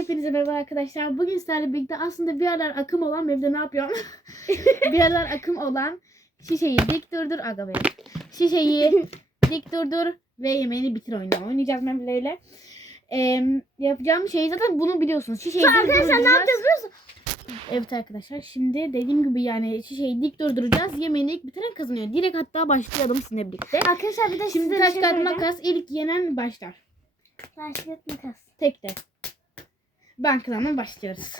Hepinize merhaba arkadaşlar. Bugün sizlerle birlikte aslında bir aralar akım olan Mevde ne yapıyorum? bir aralar akım olan şişeyi dik durdur aga. Şişeyi dik durdur ve yemeğini bitir oyunu oynayacağız Mevde ile. Ee, yapacağım şey zaten bunu biliyorsunuz. Şişeyi dik Arkadaşlar ne durduracağız. yapacağız biliyor musun? Evet arkadaşlar şimdi dediğim gibi yani şişeyi dik durduracağız. Yemeğini ilk bitiren kazanıyor. Direkt hatta başlayalım sizinle birlikte. Arkadaşlar bir de Şimdi size taş şey kağıt söyleyeceğim. makas ilk yenen başlar. Taş kağıt makas. Tek de. Ben kazanmam başlıyoruz.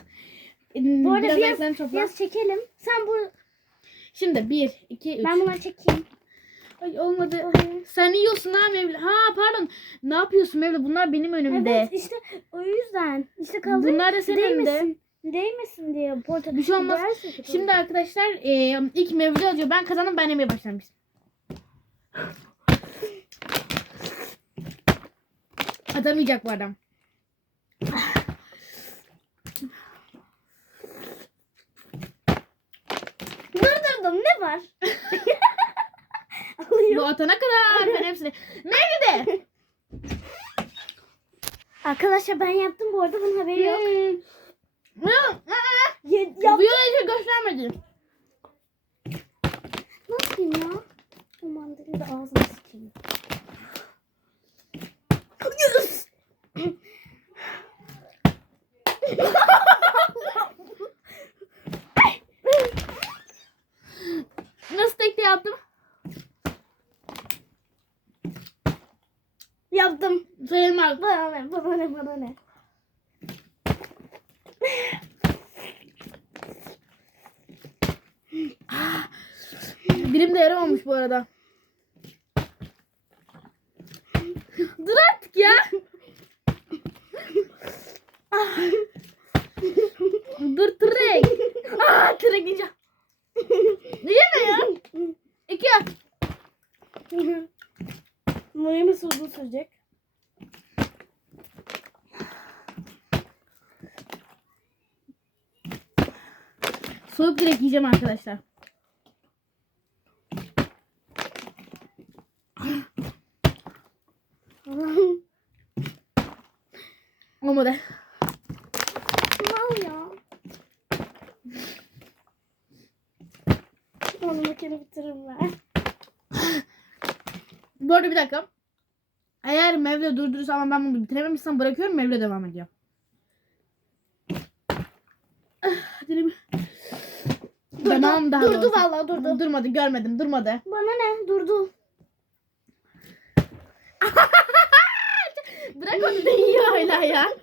Bu arada Biraz biraz, topla. biraz çekelim. Sen bu Şimdi 1, 2, 3. ben bunları çekeyim. Ay olmadı. Sen yiyorsun ha Mevla. Ha pardon. Ne yapıyorsun Mevla? Bunlar benim önümde. Evet işte o yüzden. İşte kaldır. Bunlar da senin önünde. Değmesin. Değmesin diye. Porta Bir şey olmaz. Şimdi arkadaşlar e, ilk Mevla alıyor. Ben kazandım. Ben yemeye başlarım. Atamayacak bu adam. Durdurdum ne var? Bu atana kadar ben hepsini. Mevla de. Arkadaşlar ben yaptım bu arada bunun haberi yok. Hmm. Ya, Bu yap. yola hiç göstermedi. Nasıl ya? O mandalini de ağzına sıkayım. Yes! Nasıl tekte yaptım? Yaptım. Sayılmaz. Bana ne, bana ne, bana ne. Birim de yaramamış bu arada. Dur artık ya. Dur trek. Aa trek diyeceğim. Yeme ya. İki. Mayonez uzun sürecek. Soğuk direkt yiyeceğim arkadaşlar. Olmadı. Mal ya. Onu makine bitiririm ben. Bu arada bir dakika. Eğer Mevle durdurursa ama ben bunu bitirememişsem bırakıyorum Mevle devam ediyor. Ah, dilim. Tamam daha durdu doğrusu. vallahi durdu. Durmadı görmedim durmadı. Bana ne? Durdu. Bırak onu da yiyor hala ya.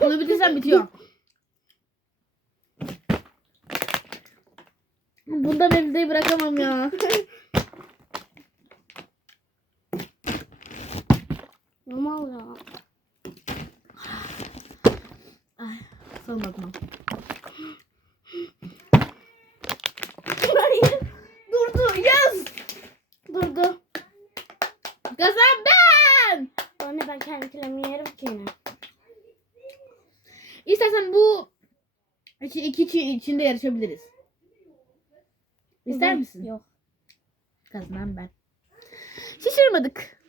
Bunu bitirsem bitiyor. Bunda Mevle'yi bırakamam ya. Normal ya. Ay, salmadım. Hayır. Durdu. Yes. Durdu. Kazan ben. Bana ben kendi kilemi yerim ki yine. İstersen bu iki, iki içi- içinde yarışabiliriz. İster misin? Yok. Kazanan ben. Şaşırmadık.